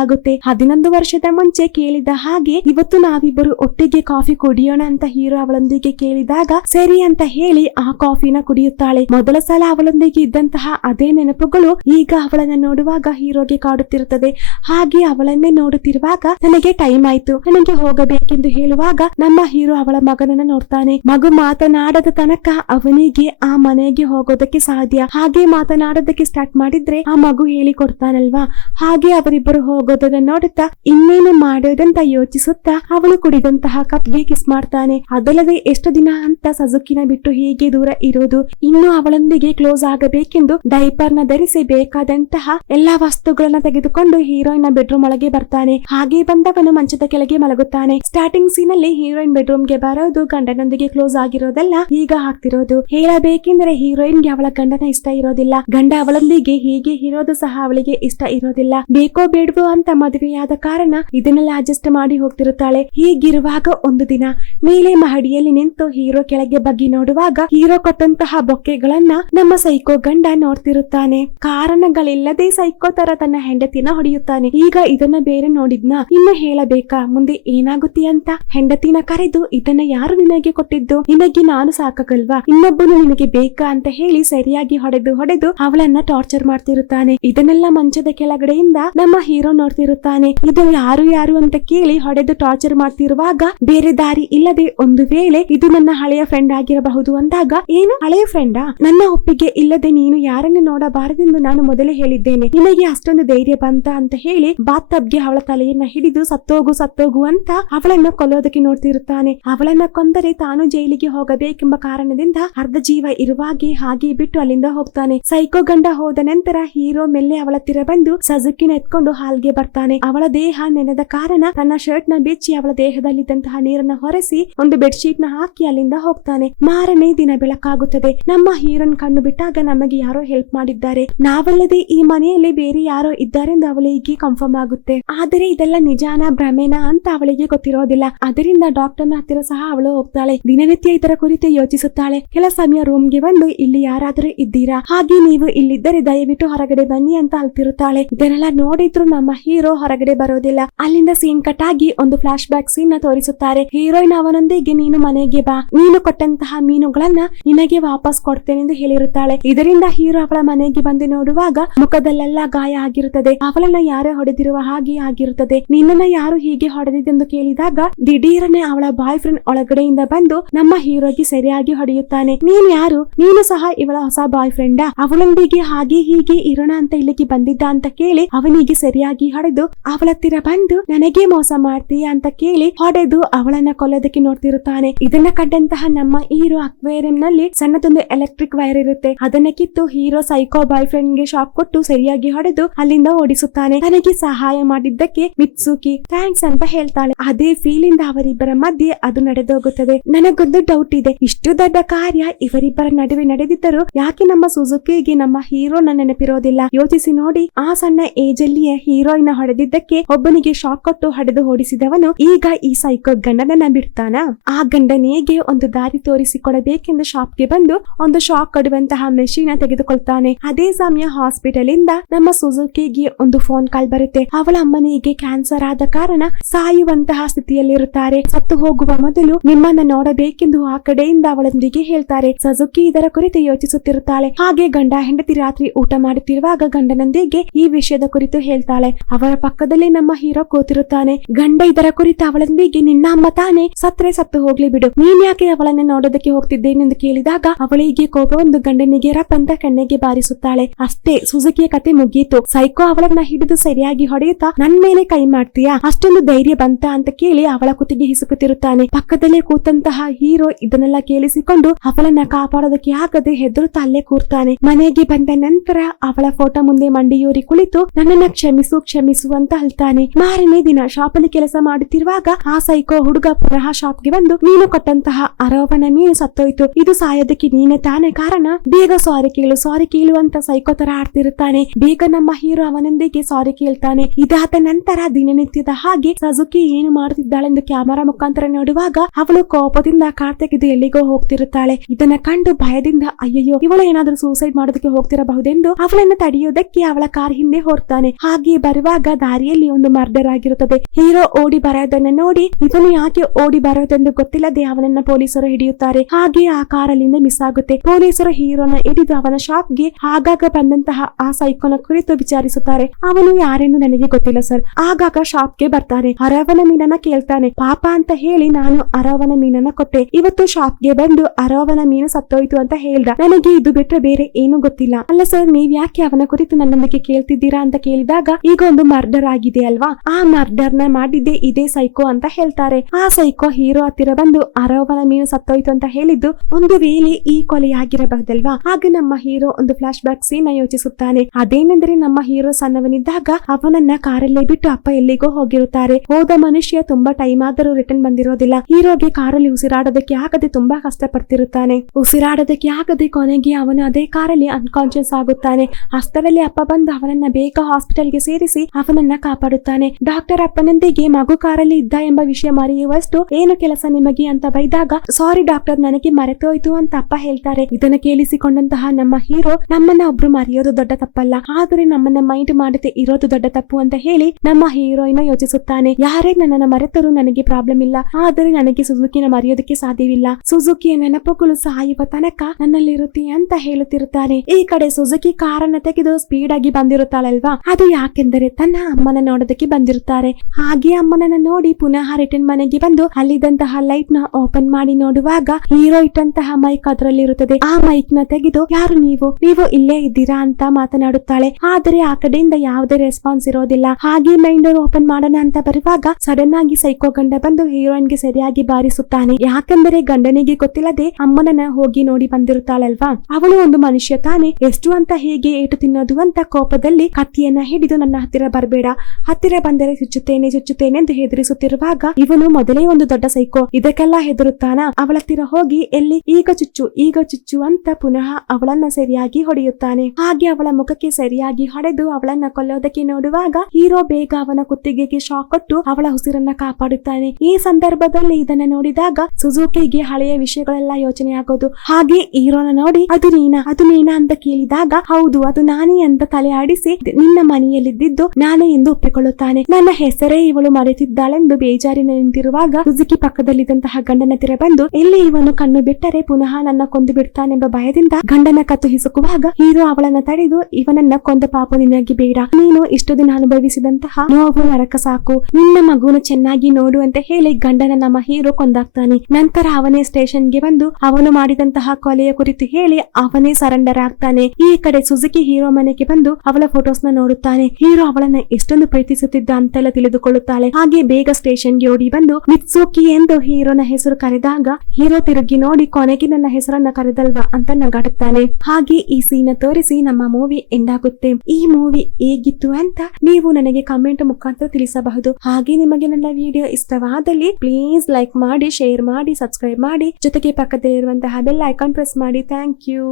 ಸಂತೋಷವಾಗುತ್ತೆ ಹದಿನೊಂದು ವರ್ಷದ ಮುಂಚೆ ಕೇಳಿದ ಹಾಗೆ ಇವತ್ತು ನಾವಿಬ್ಬರು ಒಟ್ಟಿಗೆ ಕಾಫಿ ಕುಡಿಯೋಣ ಅಂತ ಹೀರೋ ಅವಳೊಂದಿಗೆ ಕೇಳಿದಾಗ, ಸರಿ ಅಂತ ಹೇಳಿ ಆ ಕಾಫಿನ ಕುಡಿಯುತ್ತಾಳೆ. ಮೊದಲ ಸಲ ಅವಳೊಂದಿಗೆ ಇದ್ದಂತಹ ಅದೇ ನೆನಪುಗಳು ಈಗ ಅವಳನ್ನ ನೋಡುವಾಗ ಹೀರೋಗೆ ಕಾಡುತ್ತಿರುತ್ತದೆ. ಹಾಗೆ ಅವಳನ್ನೇ ನೋಡುತ್ತಿರುವಾಗ ನನಗೆ ಟೈಮ್ ಆಯ್ತು. ನನಗೆ ಹೋಗಬೇಕೆಂದು ಹೇಳುವಾಗ ನಮ್ಮ ಹೀರೋ ಅವಳ ಮಗನನ್ನ ನೋಡ್ತಾನೆ. ಮಗು ಮಾತನಾಡದ ತನಕ ಅವನಿಗೆ ಆ ಮನೆಗೆ ಹೋಗೋದಕ್ಕೆ ಸಾಧ್ಯ. ಹಾಗೆ ಮಾತನಾಡೋದಕ್ಕೆ ಸ್ಟಾರ್ಟ್ ಮಾಡಿದ್ರೆ ಆ ಮಗು ಹೇಳಿ ಕೊಡ್ತಾನಲ್ವಾ ಹಾಗೆ ಅವರಿಬ್ಬರು ಹೋಗೋದನ್ನ ನೋಡುತ್ತಾ ಇನ್ನೇನು ಮಾಡೋದಂತ ಯೋಚಿಸುತ್ತಾ ಅವಳು ಕುಡಿದಂತಹ ಕಪ್ಗೆ ಕಿಸ್ ಮಾಡ್ತಾನೆ. ಅದಲ್ಲದೆ ಎಷ್ಟು ದಿನ ಅಂತ ಸಜುಕಿನ ಬಿಟ್ಟು ಹೀಗೆ ದೂರ ಇರೋದು ಇನ್ನು ಅವಳೊಂದಿಗೆ ಕ್ಲೋಸ್ ಆಗಬೇಕೆಂದು ಡೈಪರ್ನ ಧರಿಸಿ ಬೇಕಾದಂತಹ ಎಲ್ಲಾ ವಸ್ತುಗಳನ್ನ ತೆಗೆದುಕೊಂಡು ಹೀರೋಯಿನ್ನ ಬೆಡ್ರೂಮ್ ಒಳಗೆ ಬರ್ತಾನೆ. ಹಾಗೆ ಬಂದವನು ಮಂಚದ ಕೆಳಗೆ ಮಲಗುತ್ತಾನೆ. ಸ್ಟಾರ್ಟಿಂಗ್ ಸೀನ್ ಅಲ್ಲಿ ಹೀರೋಯಿನ್ ಬೆಡ್ರೂಮ್ಗೆ ಬರೋದು, ಗಂಡನೊಂದಿಗೆ ಕ್ಲೋಸ್ ಆಗಿರೋದಲ್ಲ ಈಗ ಆಗ್ತಿರೋದು. ಹೇಳಬೇಕೆಂದ್ರೆ ಹೀರೋಯಿನ್ಗೆ ಅವಳ ಗಂಡನ ಇಷ್ಟ ಇರೋದಿಲ್ಲ. ಗಂಡ ಅವಳೊಂದಿಗೆ ಹೀಗೆ ಇರೋದು ಸಹ ಅವಳಿಗೆ ಇಷ್ಟ ಇರೋದಿಲ್ಲ. ಬೇಕೋ ಬೇಡವೋ ಮದುವೆಯಾದ ಕಾರಣ ಇದನ್ನೆಲ್ಲ ಅಡ್ಜಸ್ಟ್ ಮಾಡಿ ಹೋಗ್ತಿರುತ್ತಾಳೆ. ಹೀಗಿರುವಾಗ ಒಂದು ದಿನ ಮೇಲೆ ಮಹಡಿಯಲ್ಲಿ ನಿಂತು ಹೀರೋ ಕೆಳಗೆ ಬಗ್ಗಿ ನೋಡುವಾಗ ಹೀರೋ ಕೊಟ್ಟಂತಹ ಬೊಕ್ಕೆಗಳನ್ನ ನಮ್ಮ ಸೈಕೋ ಗಂಡ ನೋಡ್ತಿರುತ್ತಾನೆ. ಕಾರಣಗಳಿಲ್ಲದೆ ಸೈಕೋ ತರ ತನ್ನ ಹೆಂಡತಿನ ಹೊಡೆಯುತ್ತಾನೆ. ಈಗ ಇದನ್ನ ಬೇರೆ ನೋಡಿದ್ನ ಇನ್ನು ಹೇಳಬೇಕಾ? ಮುಂದೆ ಏನಾಗುತ್ತೆ ಅಂತ? ಹೆಂಡತಿನ ಕರೆದು ಇದನ್ನ ಯಾರು ನಿನಗೆ ಕೊಟ್ಟಿದ್ದು? ನಿನಗೆ ನಾನು ಸಾಕಾಗಲ್ವಾ? ಇನ್ನೊಬ್ಬನು ನಿನಗೆ ಬೇಕಾ ಅಂತ ಹೇಳಿ ಸರಿಯಾಗಿ ಹೊಡೆದು ಹೊಡೆದು ಅವಳನ್ನ ಟಾರ್ಚರ್ ಮಾಡ್ತಿರುತ್ತಾನೆ. ಇದನ್ನೆಲ್ಲ ಮಂಚದ ಕೆಳಗಡೆಯಿಂದ ನಮ್ಮ ಹೀರೋ ನೋಡ್ತಿರುತ್ತಾನೆ. ಇದು ಯಾರು ಯಾರು ಅಂತ ಕೇಳಿ ಹೊಡೆದು ಟಾರ್ಚರ್ ಮಾಡ್ತಿರುವಾಗ ಬೇರೆ ದಾರಿ ಇಲ್ಲದೆ ಒಂದು ವೇಳೆ ಇದು ನನ್ನ ಹಳೆಯ ಫ್ರೆಂಡ್ ಆಗಿರಬಹುದು ಅಂದಾಗ ಏನು? ಹಳೆಯ ಫ್ರೆಂಡಾ ನನ್ನ ಒಪ್ಪಿಗೆ ಇಲ್ಲದೆ ನೀನು ಯಾರನ್ನು ನೋಡಬಾರದೆಂದು ನಾನು ಮೊದಲೇ ಹೇಳಿದ್ದೇನೆ. ನಿನಗೆ ಅಷ್ಟೊಂದು ಧೈರ್ಯ ಬಂತ ಅಂತ ಹೇಳಿ ಬಾತ್ ತಬ್ಗೆ ಅವಳ ತಲೆಯನ್ನ ಹಿಡಿದು ಸತ್ತೋಗು ಸತ್ತೋಗು ಅಂತ ಅವಳನ್ನ ಕೊಲ್ಲೋದಕ್ಕೆ ನೋಡ್ತಿರುತ್ತಾನೆ. ಅವಳನ್ನ ಕೊಂದರೆ ತಾನು ಜೈಲಿಗೆ ಹೋಗಬೇಕೆಂಬ ಕಾರಣದಿಂದ ಅರ್ಧ ಜೀವ ಇರುವಾಗೆ ಹಾಗೆ ಬಿಟ್ಟು ಅಲ್ಲಿಂದ ಹೋಗ್ತಾನೆ. ಸೈಕೋ ಗಂಡ ಹೋದ ನಂತರ ಹೀರೋ ಮೆಲ್ಲೆ ಅವಳ ಹತ್ತಿರ ಬಂದು ಸಜುಕಿನ ಎತ್ಕೊಂಡು ಹಾಲ್ಗೆ ಬರ್ತಾನೆ. ಅವಳ ದೇಹ ನೆನೆದ ಕಾರಣ ತನ್ನ ಶರ್ಟ್ನ ಬಿಚ್ಚಿ ಅವಳ ದೇಹದಲ್ಲಿದ್ದಂತಹ ನೀರನ್ನ ಹೊರಸಿ ಒಂದು ಬೆಡ್ಶೀಟ್ನ ಹಾಕಿ ಅಲ್ಲಿಂದ ಹೋಗ್ತಾನೆ. ಮಾರನೇ ದಿನ ಬೆಳಕಾಗುತ್ತದೆ. ನಮ್ಮ ಹೀರೋನ್ ಕಣ್ಣು ಬಿಟ್ಟಾಗ ನಮಗೆ ಯಾರೋ ಹೆಲ್ಪ್ ಮಾಡಿದ್ದಾರೆ. ನಾವಲ್ಲದೆ ಈ ಮನೆಯಲ್ಲಿ ಬೇರೆ ಯಾರೋ ಇದ್ದಾರೆಂದು ಅವಳಿಗೆ ಕನ್ಫರ್ಮ್ ಆಗುತ್ತೆ. ಆದರೆ ಇದೆಲ್ಲ ನಿಜಾನ, ಭ್ರಮೇನ ಅಂತ ಅವಳಿಗೆ ಗೊತ್ತಿರೋದಿಲ್ಲ. ಅದರಿಂದ ಡಾಕ್ಟರ್ನ ಹತ್ತಿರ ಸಹ ಅವಳು ಹೋಗ್ತಾಳೆ. ದಿನನಿತ್ಯ ಇದರ ಕುರಿತು ಯೋಚಿಸುತ್ತಾಳೆ. ಕೆಲ ಸಮಯ ರೂಮ್ಗೆ ಬಂದು ಇಲ್ಲಿ ಯಾರಾದರೂ ಇದ್ದೀರಾ? ಹಾಗೆ ನೀವು ಇಲ್ಲಿದ್ದರೆ ದಯವಿಟ್ಟು ಹೊರಗಡೆ ಬನ್ನಿ ಅಂತ ಅಲ್ತಿರುತ್ತಾಳೆ ಇದನ್ನೆಲ್ಲ ನೋಡಿದ್ರು ನಮ್ಮ ಹೀರೋ ಹೊರಗಡೆ ಬರೋದಿಲ್ಲ. ಅಲ್ಲಿಂದ ಸೀನ್ ಕಟ್ ಆಗಿ ಒಂದು ಫ್ಲಾಶ್ ಬ್ಯಾಕ್ ಸೀನ್ ತೋರಿಸುತ್ತಾರೆ. ಹೀರೋಯಿನ್ ಅವನೊಂದಿಗೆ ನೀನು ಮನೆಗೆ ಬಾ. ನೀನು ಕೊಟ್ಟಂತಹ ಮೀನುಗಳನ್ನ ನಿನಗೆ ವಾಪಸ್ ಕೊಡ್ತೇನೆ ಎಂದು ಹೇಳಿರುತ್ತಾಳೆ. ಇದರಿಂದ ಹೀರೋ ಅವಳ ಮನೆಗೆ ಬಂದು ನೋಡುವಾಗ ಮುಖದಲ್ಲೆಲ್ಲ ಗಾಯ ಆಗಿರುತ್ತದೆ. ಅವಳನ್ನ ಯಾರೇ ಹೊಡೆದಿರುವ ಹಾಗೆ ಆಗಿರುತ್ತದೆ. ನಿನ್ನನ್ನ ಯಾರು ಹೀಗೆ ಹೊಡೆದಿದ್ದೆಂದು ಕೇಳಿದಾಗ ದಿಢೀರನೆ ಅವಳ ಬಾಯ್ ಫ್ರೆಂಡ್ ಒಳಗಡೆಯಿಂದ ಬಂದು ನಮ್ಮ ಹೀರೋಗೆ ಸರಿಯಾಗಿ ಹೊಡೆಯುತ್ತಾನೆ. ನೀನ್ ಯಾರು? ನೀನು ಸಹ ಇವಳ ಹೊಸ ಬಾಯ್ ಫ್ರೆಂಡ್ ಅವಳೊಂದಿಗೆ ಹಾಗೆ ಹೀಗೆ ಇರೋಣ ಅಂತ ಇಲ್ಲಿಗೆ ಬಂದಿದ್ದ ಅಂತ ಕೇಳಿ ಅವನಿಗೆ ಸರಿಯಾಗಿ ಹೊಡೆದು ಅವಳ ಹತ್ತಿರ ಬಂದು, ನನಗೆ ಮೋಸ ಮಾಡ್ತೀಯ? ಅಂತ ಕೇಳಿ ಹೊಡೆದು ಅವಳನ್ನ ಕೊಲ್ಲೋದಕ್ಕೆ ನೋಡ್ತಿರುತ್ತಾನೆ. ಇದನ್ನ ಕಂಡಂತಹ ನಮ್ಮ ಹೀರೋ ಅಕ್ವೇರಿಯಂ ನಲ್ಲಿ ಸಣ್ಣದೊಂದು ಎಲೆಕ್ಟ್ರಿಕ್ ವೈರ್ ಇರುತ್ತೆ. ಅದನ್ನ ಕಿತ್ತು ಹೀರೋ ಸೈಕೋ ಬಾಯ್ ಫ್ರೆಂಡ್ಗೆ ಶಾಕ್ ಕೊಟ್ಟು ಸರಿಯಾಗಿ ಹೊಡೆದು ಅಲ್ಲಿಂದ ಓಡಿಸುತ್ತಾನೆ. ನನಗೆ ಸಹಾಯ ಮಾಡಿದ್ದಕ್ಕೆ ಮಿತ್ಸುಕಿ, ಥ್ಯಾಂಕ್ಸ್ ಅಂತ ಹೇಳ್ತಾಳೆ. ಅದೇ ಫೀಲ್ ಇಂದ ಅವರಿಬ್ಬರ ಮಧ್ಯೆ ಅದು ನಡೆದೋಗುತ್ತದೆ. ನನಗೊಂದು ಡೌಟ್ ಇದೆ. ಇಷ್ಟು ದೊಡ್ಡ ಕಾರ್ಯ ಇವರಿಬ್ಬರ ನಡುವೆ ನಡೆದಿದ್ದರೂ ಯಾಕೆ ನಮ್ಮ ಸುಜುಕಿಗೆ ನಮ್ಮ ಹೀರೋನ ನೆನಪಿರೋದಿಲ್ಲ? ಯೋಚಿಸಿ ನೋಡಿ. ಆ ಸಣ್ಣ ಏಜ್ ಅಲ್ಲಿಯೇ ಹೀರೋಯಿನ ಹೊಡೆದಿದ್ದಕ್ಕೆ ಒಬ್ಬನಿಗೆ ಶಾಕ್ ಕೊಟ್ಟು ಹೊಡೆದು ಓಡಿಸಿದವನು ಈಗ ಈ ಸೈಕೋ ಗಂಡನನ್ನ ಬಿಡ್ತಾನ? ಆ ಗಂಡನಿಗೆ ಒಂದು ದಾರಿ ತೋರಿಸಿಕೊಡಬೇಕೆಂದು ಶಾಪ್ಗೆ ಬಂದು ಒಂದು ಶಾಕ್ ಕೊಡುವಂತಹ ಮೆಷಿನ್ ತೆಗೆದುಕೊಳ್ತಾನೆ. ಅದೇ ಸಮಯ ಹಾಸ್ಪಿಟಲ್ ಇಂದ ನಮ್ಮ ಸುಜುಕಿಗೆ ಒಂದು ಫೋನ್ ಕಾಲ್ ಬರುತ್ತೆ. ಅವಳ ಅಮ್ಮನಿಗೆ ಕ್ಯಾನ್ಸರ್ ಆದ ಕಾರಣ ಸಾಯುವಂತಹ ಸ್ಥಿತಿಯಲ್ಲಿರುತ್ತಾರೆ. ಸತ್ತು ಹೋಗುವ ಮೊದಲು ನಿಮ್ಮನ್ನ ನೋಡಬೇಕೆಂದು ಆ ಕಡೆಯಿಂದ ಅವಳೊಂದಿಗೆ ಹೇಳ್ತಾರೆ. ಸಜುಕಿ ಇದರ ಕುರಿತು ಯೋಚಿಸುತ್ತಿರುತ್ತಾಳೆ. ಹಾಗೆ ಗಂಡ ಹೆಂಡತಿ ರಾತ್ರಿ ಊಟ ಮಾಡುತ್ತಿರುವಾಗ ಗಂಡನೊಂದಿಗೆ ಈ ವಿಷಯದ ಕುರಿತು ಹೇಳ್ತಾಳೆ. ಅವರ ಪಕ್ಕದಲ್ಲಿ ನಮ್ಮ ಹೀರೋ ಕೂತಿರುತ್ತಾನೆ. ಗಂಡ ಇದರ ಕುರಿತು ಅವಳೊಂದಿಗೆ ನಿನ್ನ ಅಮ್ಮ ತಾನೆ? ಸತ್ರೆ ಸತ್ತು ಹೋಗ್ಲಿ ಬಿಡು. ನೀನ್ ಯಾಕೆ ಅವಳನ್ನ ನೋಡೋದಕ್ಕೆ ಹೋಗ್ತಿದ್ದೇನೆಂದು ಕೇಳಿದಾಗ ಅವಳಿಗೆ ಕೋಪ ಒಂದು ಗಂಡನಿಗೆ ರಪ್ಪಂತ ಕಣ್ಣಿಗೆ ಬಾರಿಸುತ್ತಾಳೆ. ಅಷ್ಟೇ, ಸುಜುಕಿಯ ಕತೆ ಮುಗಿಯಿತು ಸೈಕೋ ಅವಳನ್ನ ಹಿಡಿದು ಸರಿಯಾಗಿ ಹೊಡೆಯುತ್ತಾ, ನನ್ ಮೇಲೆ ಕೈ ಮಾಡ್ತೀಯಾ? ಅಷ್ಟೊಂದು ಧೈರ್ಯ ಬಂತ ಅಂತ ಕೇಳಿ ಅವಳ ಕುತ್ತಿಗೆ ಹಿಸುಕುತ್ತಿರುತ್ತಾನೆ. ಪಕ್ಕದಲ್ಲೇ ಕೂತಂತಹ ಹೀರೋ ಇದನ್ನೆಲ್ಲ ಕೇಳಿಸಿಕೊಂಡು ಅವಳನ್ನ ಕಾಪಾಡೋದಕ್ಕೆ ಆಗದೆ ಹೆದರುತ್ತಾ ಅಲ್ಲೇ ಕೂರ್ತಾನೆ. ಮನೆಗೆ ಬಂದ ನಂತರ ಅವಳ ಫೋಟೋ ಮುಂದೆ ಮಂಡಿಯೂರಿ ಕುಳಿತು ನನ್ನನ್ನ ಕ್ಷಮಿಸು ಕ್ಷಮಿಸು ಅಳ್ತಾನೆ ಮಾರನೇ ದಿನ ಶಾಪಲ್ಲಿ ಕೆಲಸ ಮಾಡುತ್ತಿರುವಾಗ ಆ ಸೈಕೋ ಹುಡುಗ ಪುನಃ ಶಾಪ್ಗೆ ಬಂದು ನೀನು ಕೊಟ್ಟಂತಹ ಅರವನ ಮೀನು ಸತ್ತೋಯ್ತು. ಇದು ಸಾಯೋದಕ್ಕೆ ನೀನೆ ತಾನೇ. ಕಾರಣ, ಬೇಗ ಸಾರಿ ಕೇಳು ಸಾರಿ ಕೇಳುವಂತ ಸೈಕೋ ತರ ಆಡ್ತಿರುತ್ತಾನೆ. ಬೇಗ ನಮ್ಮ ಹೀರೋ ಅವನೊಂದಿಗೆ ಸಾರಿ ಕೇಳ್ತಾನೆ. ಇದಾದ ನಂತರ ದಿನನಿತ್ಯದ ಹಾಗೆ ಸಜುಕಿ ಏನು ಮಾಡುತ್ತಿದ್ದಾಳೆಂದು ಕ್ಯಾಮರಾ ಮುಖಾಂತರ ನೋಡುವಾಗ ಅವಳು ಕೋಪದಿಂದ ಕಾರ್ ತೆಗೆದು ಎಲ್ಲಿಗೋ ಹೋಗ್ತಿರುತ್ತಾಳೆ. ಇದನ್ನ ಕಂಡು ಭಯದಿಂದ, ಅಯ್ಯಯ್ಯೋ, ಇವಳು ಏನಾದ್ರೂ ಸೂಸೈಡ್ ಮಾಡೋದಕ್ಕೆ ಹೋಗ್ತಿರಬಹುದೆಂದು ಅವಳನ್ನು ತಡೆಯೋದಕ್ಕೆ ಅವಳ ಕಾರ್ ಹಿಂದೆ ಹೋರ್ತಾನೆ. ಹಾಗೆ ಬರುವಾಗ ದಾರಿಯಲ್ಲಿ ಒಂದು ಮರ್ಡರ್ ಆಗಿರುತ್ತದೆ ಹೀರೋ ಓಡಿ ಬರೋದನ್ನ ನೋಡಿ ಇವನು ಯಾಕೆ ಓಡಿ ಬರೋದೆಂದು ಗೊತ್ತಿಲ್ಲದೆ ಅವನನ್ನ ಪೊಲೀಸರು ಹಿಡಿಯುತ್ತಾರೆ. ಹಾಗೆ ಆ ಕಾರಲ್ಲಿಂದ ಮಿಸ್ ಆಗುತ್ತೆ. ಪೊಲೀಸರು ಹೀರೋನ ಹಿಡಿದು ಅವನ ಶಾಪ್ಗೆ ಆಗಾಗ ಬಂದಂತಹ ಆ ಸೈಕೋನ ಕುರಿತು ವಿಚಾರಿಸುತ್ತಾರೆ. ಅವನು ಯಾರೆಂದು ನನಗೆ ಗೊತ್ತಿಲ್ಲ ಸರ್ ಆಗಾಗ ಶಾಪ್ಗೆ ಬರ್ತಾನೆ. ಅರವನ ಮೀನನ್ನ ಕೇಳ್ತಾನೆ. ಪಾಪ ಅಂತ ಹೇಳಿ ನಾನು ಅರವನ ಮೀನನ್ನ ಕೊಟ್ಟೆ. ಇವತ್ತು ಶಾಪ್ಗೆ ಬಂದು ಅರವನ ಮೀನು ಸತ್ತೋಯ್ತು ಅಂತ ಹೇಳ್ದ. ನನಗೆ ಇದು ಬಿಟ್ರೆ ಬೇರೆ ಏನು ಗೊತ್ತಿಲ್ಲ. ಅಲ್ಲ ಸರ್ ನೀವ್ ಯಾಕೆ ಅವನ ಕುರಿತು ನನ್ನೊಂದಿಗೆ ಕೇಳ್ತಿದ್ದೀರಾ ಅಂತ ಕೇಳಿದಾಗ, ಈಗ ಮರ್ಡರ್ ಆಗಿದೆ ಅಲ್ವಾ ಆ ಮರ್ಡರ್ನ ಮಾಡಿದ್ದೆ ಇದೇ ಸೈಕೋ ಅಂತ ಹೇಳ್ತಾರೆ. ಆ ಸೈಕೋ ಹೀರೋ ಹತ್ತಿರ ಬಂದು ಅರವನ ಮೀನು ಸತ್ತೋಯ್ತು ಅಂತ ಹೇಳಿದ್ದು ಒಂದು ವೇಳೆ ಈ ಕೊಲೆ ಆಗಿರಬಹುದಲ್ವಾ ಆಗ ನಮ್ಮ ಹೀರೋ ಒಂದು ಫ್ಲಾಶ್ ಬ್ಯಾಕ್ ಸೀನ್ ಯೋಚಿಸುತ್ತಾನೆ. ಅದೇನೆಂದರೆ ನಮ್ಮ ಹೀರೋ ಸಣ್ಣವನಿದ್ದಾಗ ಅವನನ್ನ ಕಾರಲ್ಲೇ ಬಿಟ್ಟು ಅಪ್ಪ ಎಲ್ಲಿಗೋ ಹೋಗಿರುತ್ತಾರೆ. ಹೋದ ಮನುಷ್ಯ ತುಂಬಾ ಟೈಮ್ ಆದರೂ ರಿಟರ್ನ್ ಬಂದಿರೋದಿಲ್ಲ. ಹೀರೋಗೆ ಕಾರಲ್ಲಿ ಉಸಿರಾಡೋದಕ್ಕೆ ಆಗದೆ ತುಂಬಾ ಕಷ್ಟಪಡ್ತಿರುತ್ತಾನೆ. ಉಸಿರಾಡೋದಕ್ಕೆ ಆಗದೆ ಕೊನೆಗೆ ಅವನು ಅದೇ ಕಾರಲ್ಲಿ ಅನ್ಕಾನ್ಶಿಯಸ್ ಆಗುತ್ತಾನೆ. ಅಷ್ಟರಲ್ಲಿ ಅಪ್ಪ ಬಂದು ಅವನನ್ನ ಬೇಗ ಹಾಸ್ಪಿಟಲ್ಗೆ ಸೇರಿಸಿ ಅವನನ್ನ ಕಾಪಾಡುತ್ತಾನೆ. ಡಾಕ್ಟರ್ ಅಪ್ಪನೊಂದಿಗೆ ಮಗು ಕಾರಲ್ಲಿ ಇದ್ದ ಎಂಬ ವಿಷಯ ಮರೆಯುವಷ್ಟು ಏನು ಕೆಲಸ ನಿಮಗೆ ಅಂತ ಬೈದಾಗ, ಸಾರಿ ಡಾಕ್ಟರ್, ನನಗೆ ಮರೆತೋಯ್ತು ಅಂತ ಅಪ್ಪ ಹೇಳ್ತಾರೆ. ಇದನ್ನ ಕೇಳಿಸಿಕೊಂಡಂತಹ ನಮ್ಮ ಹೀರೋ ನಮ್ಮನ್ನ ಒಬ್ರು ಮರೆಯೋದು ದೊಡ್ಡ ತಪ್ಪಲ್ಲ. ಆದರೆ ನಮ್ಮನ್ನ ಮೈಂಡ್ ಮಾಡದೆ ಇರೋದು ದೊಡ್ಡ ತಪ್ಪು ಅಂತ ಹೇಳಿ ನಮ್ಮ ಹೀರೋಯಿನ ಯೋಚಿಸುತ್ತಾನೆ. ಯಾರೇ ನನ್ನನ್ನ ಮರೆತರೂ ನನಗೆ ಪ್ರಾಬ್ಲಮ್ ಇಲ್ಲ. ಆದರೆ ನನಗೆ ಸುಜುಕಿನ ಮರೆಯೋದಕ್ಕೆ ಸಾಧ್ಯವಿಲ್ಲ. ಸುಜುಕಿಯ ನೆನಪುಗಳು ಸಾಯುವ ತನಕ ನನ್ನಲ್ಲಿರುತ್ತೆ ಅಂತ ಹೇಳುತ್ತಿರುತ್ತಾನೆ. ಈ ಕಡೆ ಸುಜುಕಿ ಕಾರನ್ನ ತೆಗೆದು ಸ್ಪೀಡ್ ಆಗಿ ಬಂದಿರುತ್ತಾಳಲ್ವಾ? ಅದು ಯಾಕೆಂದರೆ ತನ್ನ ಅಮ್ಮನ ನೋಡೋದಕ್ಕೆ ಬಂದಿರುತ್ತಾರೆ. ಹಾಗೆ ಅಮ್ಮನನ್ನ ನೋಡಿ ಪುನಃ ರಿಟರ್ನ್ ಮನೆಗೆ ಬಂದು ಅಲ್ಲಿದ್ದಂತಹ ಲೈಟ್ನ ಓಪನ್ ಮಾಡಿ ನೋಡುವಾಗ ಹೀರೋ ಇಟ್ಟಂತಹ ಮೈಕ್ ಅದರಲ್ಲಿರುತ್ತದೆ. ಆ ಮೈಕ್ನ ತೆಗೆದು, ಯಾರು ನೀವು? ನೀವು ಇಲ್ಲೇ ಇದ್ದೀರಾ? ಅಂತ ಮಾತನಾಡುತ್ತಾಳೆ. ಆದರೆ ಆ ಕಡೆಯಿಂದ ಯಾವುದೇ ರೆಸ್ಪಾನ್ಸ್ ಇರೋದಿಲ್ಲ. ಹಾಗೆ ಮೈಂಡ್ ಡೋರ್ ಓಪನ್ ಮಾಡೋಣ ಅಂತ ಬರುವಾಗ ಸಡನ್ ಆಗಿ ಸೈಕೋ ಗಂಡ ಬಂದು ಹೀರೋಯಿನ್ಗೆ ಸರಿಯಾಗಿ ಬಾರಿಸುತ್ತಾನೆ. ಯಾಕೆಂದರೆ ಗಂಡನಿಗೆ ಗೊತ್ತಿಲ್ಲದೆ ಅಮ್ಮನನ್ನ ಹೋಗಿ ನೋಡಿ ಬಂದಿರುತ್ತಾಳಲ್ವಾ? ಅವಳು ಒಂದು ಮನುಷ್ಯ ತಾನೆ. ಎಷ್ಟು ಅಂತ ಹೇಗೆ ಏಟು ತಿನ್ನೋದು ಅಂತ ಕೋಪದಲ್ಲಿ ಕತ್ತಿಯನ್ನ ಹಿಡಿದು ನನ್ನ ಹತ್ತಿರ ಬರಬೇಡ. ಹತ್ತಿರ ಬಂದರೆ ಚುಚ್ಚುತ್ತೇನೆ ಚುಚ್ಚುತ್ತೇನೆ ಎಂದು ಹೆದರಿಸುತ್ತಿರುವಾಗ ಇವನು ಮೊದಲೇ ಒಂದು ದೊಡ್ಡ ಸೈಕೋ. ಇದಕ್ಕೆಲ್ಲ ಹೆದರುತ್ತಾನ? ಅವಳ ಹತ್ತಿರ ಹೋಗಿ ಎಲ್ಲಿ? ಈಗ ಚುಚ್ಚು ಈಗ ಚುಚ್ಚು ಅಂತ ಪುನಃ ಅವಳನ್ನ ಸರಿಯಾಗಿ ಹೊಡೆಯುತ್ತಾನೆ. ಹಾಗೆ ಅವಳ ಮುಖಕ್ಕೆ ಸರಿಯಾಗಿ ಹೊಡೆದು ಅವಳನ್ನ ಕೊಲ್ಲೋದಕ್ಕೆ ನೋಡುವಾಗ ಹೀರೋ ಬೇಗ ಅವನ ಕುತ್ತಿಗೆಗೆ ಶಾಕ್ ಕೊಟ್ಟು ಅವಳ ಉಸಿರನ್ನ ಕಾಪಾಡುತ್ತಾನೆ. ಈ ಸಂದರ್ಭದಲ್ಲಿ ಇದನ್ನ ನೋಡಿದಾಗ ಸುಜುಕಿಗೆ ಹಳೆಯ ವಿಷಯಗಳೆಲ್ಲ ಯೋಚನೆ ಆಗೋದು. ಹಾಗೆ ಹೀರೋನ ನೋಡಿ, ಅದು ನೀನಾ ಅದು ನೀನಾ ಅಂತ ಕೇಳಿದಾಗ, ಹೌದು, ಅದು ನಾನೇ ಅಂತ ತಲೆ ಆಡಿಸಿ ನಿನ್ನ ಮನೆಯಲ್ಲಿದ್ದಿದ್ದು ನಾನೇ ಎಂದು ಒಪ್ಪಿಕೊಳ್ಳುತ್ತಾನೆ. ನನ್ನ ಹೆಸರೇ ಇವಳು ಮರೆತಿದ್ದಾಳೆಂದು ಬೇಜಾರಿನ ನಿಂತಿರುವಾಗ ಸುಜುಕಿ ಪಕ್ಕದಲ್ಲಿದ್ದಂತಹ ಗಂಡನ ಹತ್ತಿರ ಬಂದು, ಎಲ್ಲಿ ಇವನು ಕಣ್ಣು ಬಿಟ್ಟರೆ ಪುನಃ ನನ್ನ ಕೊಂದು ಬಿಡ್ತಾನೆಂಬ ಭಯದಿಂದ ಗಂಡನ ಕತ್ತು ಹಿಸುಕುವಾಗ ಹೀರೋ ಅವಳನ್ನ ತಡೆದು, ಇವನನ್ನ ಕೊಂದ ಪಾಪ ನಿನಗೆ ಬೇಡ. ನೀನು ಇಷ್ಟು ದಿನ ಅನುಭವಿಸಿದಂತಹ ನೋವು ನರಕ ಸಾಕು. ನಿನ್ನ ಮಗುನ ಚೆನ್ನಾಗಿ ನೋಡು ಅಂತ ಹೇಳಿ ಗಂಡನ ನಮ್ಮ ಹೀರೋ ಕೊಂದಾಗ್ತಾನೆ ನಂತರ ಅವನೇ ಸ್ಟೇಷನ್ಗೆ ಬಂದು ಅವನು ಮಾಡಿದಂತಹ ಕೊಲೆಯ ಕುರಿತು ಹೇಳಿ ಅವನೇ ಸರೆಂಡರ್ ಆಗ್ತಾನೆ. ಈ ಕಡೆ ಸುಜುಕಿ ಹೀರೋ ಮನೆಗೆ ಬಂದು ಅವಳ ಫೋಟೋಸ್ನ ನೋಡುತ್ತಾನೆ. ಹೀರೋ ಅವಳನ್ನ ಎಷ್ಟೊಂದು ಪ್ರೀತಿಸುತ್ತಿದ್ದ ಅಂತೆಲ್ಲ ತಿಳಿದುಕೊಳ್ಳುತ್ತಾಳೆ. ಹಾಗೆ ಬೇಗ ಸ್ಟೇಷನ್ಗೆ ಓಡಿ ಬಂದು ಮಿತ್ಸೋಕಿ ಎಂದು ಹೀರೋನ ಹೆಸರು ಕರೆದಾಗ ಹೀರೋ ತಿರುಗಿ ನೋಡಿ ಕೊನೆಗೆ ನನ್ನ ಹೆಸರನ್ನ ಕರೆದಲ್ವಾ ಅಂತ ನಗಾಡುತ್ತಾನೆ ಹಾಗೆ ಈ ಸೀನ್ ತೋರಿಸಿ ನಮ್ಮ ಮೂವಿ ಎಂದಾಗುತ್ತೆ ಈ ಮೂವಿ ಹೇಗಿತ್ತು ಅಂತ ನೀವು ನನಗೆ ಕಮೆಂಟ್ ಮುಖಾಂತರ ತಿಳಿಸಬಹುದು. ಹಾಗೆ ನಿಮಗೆ ನನ್ನ ವಿಡಿಯೋ ಇಷ್ಟವಾದಲ್ಲಿ ಪ್ಲೀಸ್ ಲೈಕ್ ಮಾಡಿ, ಶೇರ್ ಮಾಡಿ, ಸಬ್ಸ್ಕ್ರೈಬ್ ಮಾಡಿ. ಜೊತೆಗೆ ಪಕ್ಕದಲ್ಲಿರುವಂತಹ ಬೆಲ್ ಐಕಾನ್ ಪ್ರೆಸ್ ಮಾಡಿ. Thank you.